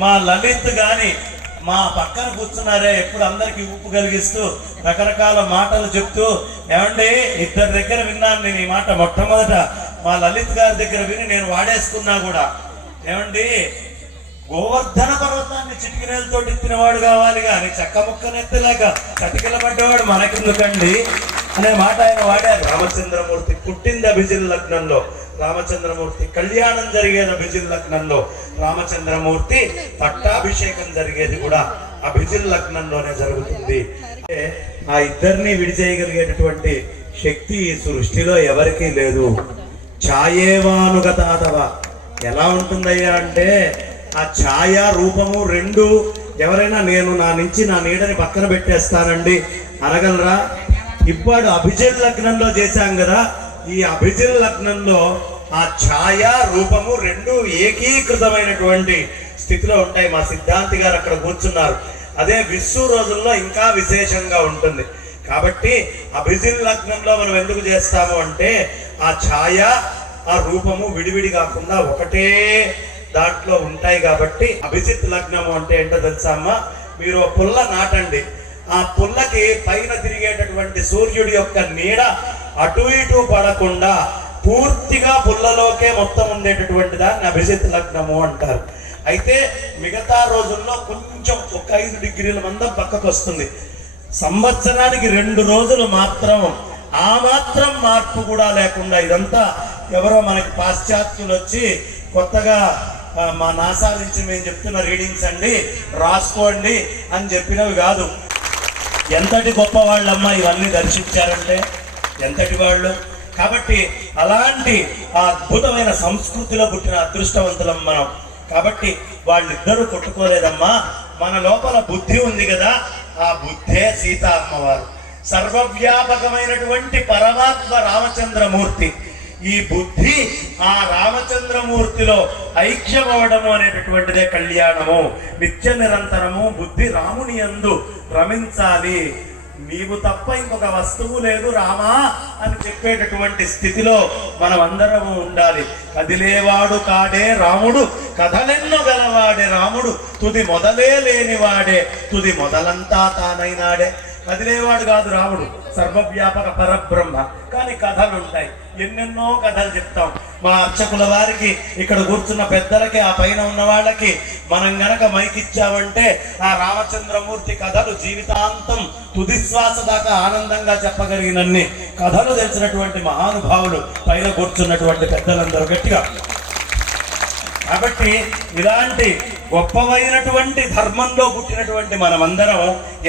మా లలిత్ గాని మా పక్కన కూర్చున్నారే, ఎప్పుడు అందరికి ఊపు కలిగిస్తూ రకరకాల మాటలు చెప్తూ, ఏమండి ఇద్దరి దగ్గర విన్నాను నేను ఈ మాట. మొట్టమొదట మా లలిత్ గారి దగ్గర విని నేను వాడేసుకున్నా కూడా. ఏమండి, గోవర్ధన పర్వతాన్ని చిటికినేలతో ఎత్తినవాడు కావాలి కానీ చక్క ముక్కనెత్తలేక చటికిల పడ్డవాడు మనకెందుకండి అనే మాట ఆయన వాడారు. రామచంద్రమూర్తి పుట్టింది అభిజిన్ లగ్నంలో, రామచంద్రమూర్తి కళ్యాణం జరిగేది అభిజిన్ లగ్నంలో, రామచంద్రమూర్తి పట్టాభిషేకం జరిగేది కూడా అభిజిన్ లగ్నంలోనే జరుగుతుంది. ఆ ఇద్దరిని విడిచేయగలిగేటటువంటి శక్తి ఈ సృష్టిలో ఎవరికీ లేదు. ఛాయేవానుగతాతవ ఎలా ఉంటుందయ్యా అంటే, ఆ ఛాయ రూపము రెండు ఎవరైనా నేను నా నుంచి నా నీడని పక్కన పెట్టేస్తానండి అనగలరా? ఇప్పుడు అభిజిన్ లగ్నంలో చేశాం కదా, ఈ అభిజిన్ లగ్నంలో ఆ ఛాయ రూపము రెండు ఏకీకృతమైనటువంటి స్థితిలో ఉంటాయి. మా సిద్ధాంతి గారు అక్కడ కూర్చున్నారు. అదే విశ్వ రోజుల్లో ఇంకా విశేషంగా ఉంటుంది. కాబట్టి అభిజిన్ లగ్నంలో మనం ఎందుకు చేస్తాము అంటే, ఆ ఛాయ ఆ రూపము విడివిడి కాకుండా ఒకటే దాంట్లో ఉంటాయి. కాబట్టి అభిజిత్ లగ్నము అంటే ఏంటో తెలుసా అమ్మా? మీరు పుల్ల నాటండి, ఆ పుల్లకి పైన తిరిగేటటువంటి సూర్యుడి యొక్క నీడ అటు ఇటు పడకుండా పూర్తిగా పుల్లలోకే మొత్తం ఉండేటటువంటి దాన్ని అభిజిత్ లగ్నము అంటారు. అయితే మిగతా రోజుల్లో కొంచెం ఒక 5 డిగ్రీల మందం పక్కకు వస్తుంది. సంవత్సరానికి 2 రోజులు మాత్రం ఆ మాత్రం మార్పు కూడా లేకుండా, ఇదంతా ఎవరో మనకి పాశ్చాత్యులు వచ్చి కొత్తగా మా నాసా నుంచి మేము చెప్తున్న రీడింగ్స్ అండి రాసుకోండి అని చెప్పినవి కాదు. ఎంతటి గొప్ప వాళ్ళమ్మా ఇవన్నీ దర్శించారంటే, ఎంతటి వాళ్ళు. కాబట్టి అలాంటి ఆ అద్భుతమైన సంస్కృతిలో పుట్టిన అదృష్టవంతులం మనం. కాబట్టి వాళ్ళిద్దరూ కొట్టుకోలేదమ్మా. మన లోపల బుద్ధి ఉంది కదా, ఆ బుద్ధే సీతా అమ్మవారు. సర్వవ్యాపకమైనటువంటి పరమాత్మ రామచంద్రమూర్తి. ఈ బుద్ధి ఆ రామచంద్రమూర్తిలో ఐక్యమవడము అనేటటువంటిదే కళ్యాణము. నిత్య నిరంతరము బుద్ధి రాముని యందు రమించాలి. నీవు తప్ప ఇంకొక వస్తువు లేదు రామా అని చెప్పేటటువంటి స్థితిలో మనం అందరము ఉండాలి. కదిలేవాడు కాడే రాముడు, కథలెన్నో గలవాడే రాముడు, తుది మొదలే లేనివాడే, తుది మొదలంతా తానైనాడే. కదిలేవాడు కాదు రాముడు, సర్వవ్యాపక పరబ్రహ్మ. కానీ కథలు ఉంటాయి, ఎన్నెన్నో కథలు చెప్తాం. మా అర్చకుల వారికి, ఇక్కడ కూర్చున్న పెద్దలకి, ఆ పైన ఉన్న వాళ్ళకి మనం గనక మైకిచ్చామంటే ఆ రామచంద్రమూర్తి కథలు జీవితాంతం తుదిశ్వాస దాకా ఆనందంగా చెప్పగలిగినన్ని కథలు తెలిసినటువంటి మహానుభావులు పైన కూర్చున్నటువంటి పెద్దలందరూ గట్టిగా. కాబట్టి ఇలాంటి గొప్పమైనటువంటి ధర్మంలో పుట్టినటువంటి మనమందరం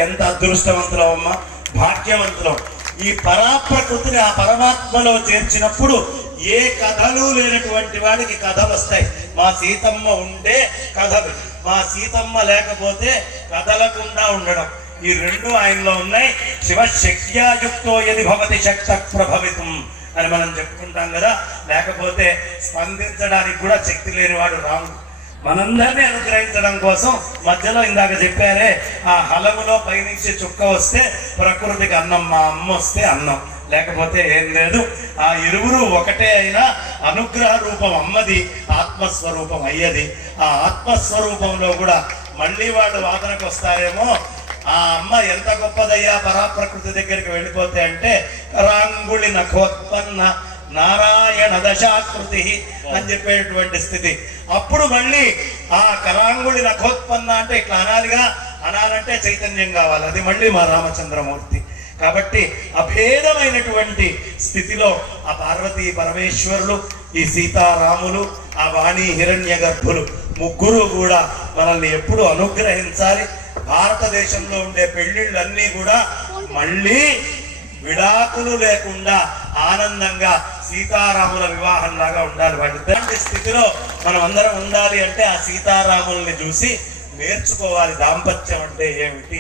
ఎంత అదృష్టవంతులం అమ్మా, భాగ్యవంతులం. ఈ పరాప్రకృతిని ఆ పరమాత్మలో చేర్చినప్పుడు ఏ కథలు లేనటువంటి వాడికి కథలు వస్తాయి. మా సీతమ్మ ఉండే కథలు, మా సీతమ్మ లేకపోతే కథలకుండా ఉండడం, ఈ రెండు ఆయనలో ఉన్నాయి. శివశక్త్యాయుక్తో యది భవతి శక్త ప్రభవితం అని మనం చెప్పుకుంటాం కదా. లేకపోతే స్పందించడానికి కూడా శక్తి లేనివాడు రాముడు. మనందరినీ అనుగ్రహించడం కోసం మధ్యలో ఇందాక చెప్పారే, ఆ హలములో పైనుంచి చుక్క వస్తే ప్రకృతికి అన్నం, మా అమ్మ వస్తే అన్నం, లేకపోతే ఏం లేదు. ఆ ఇరువురు ఒకటే అయినా అనుగ్రహ రూపం అమ్మది, ఆత్మస్వరూపం అయ్యది. ఆ ఆత్మస్వరూపంలో కూడా మళ్ళీ వాళ్ళు వాదనకు వస్తారేమో, ఆ అమ్మ ఎంత గొప్పదయ్యా పరాప్రకృతి దగ్గరికి వెళ్ళిపోతే అంటే, కరాంగుళి నఖోత్పన్న నారాయణ దశాకృతి అని చెప్పేటువంటి స్థితి. అప్పుడు మళ్ళీ ఆ కరాంగుళి నఖోత్పన్న అంటే ఇట్లా అనాలంటే చైతన్యం కావాలి. అది మళ్ళీ మా రామచంద్రమూర్తి. కాబట్టి అభేదమైనటువంటి స్థితిలో ఆ పార్వతీ పరమేశ్వరులు, ఈ సీతారాములు, ఆ వాణి హిరణ్య గర్భులు ముగ్గురు కూడా మనల్ని ఎప్పుడు అనుగ్రహించాలి. భారతదేశంలో ఉండే పెళ్లిళ్ళన్నీ కూడా మళ్ళీ విడాకులు లేకుండా ఆనందంగా సీతారాముల వివాహం లాగా ఉండాలి. వాళ్ళిద్దరి స్థితిలో మనం అందరం ఉండాలి అంటే ఆ సీతారాముల్ని చూసి నేర్చుకోవాలి దాంపత్యం అంటే ఏమిటి.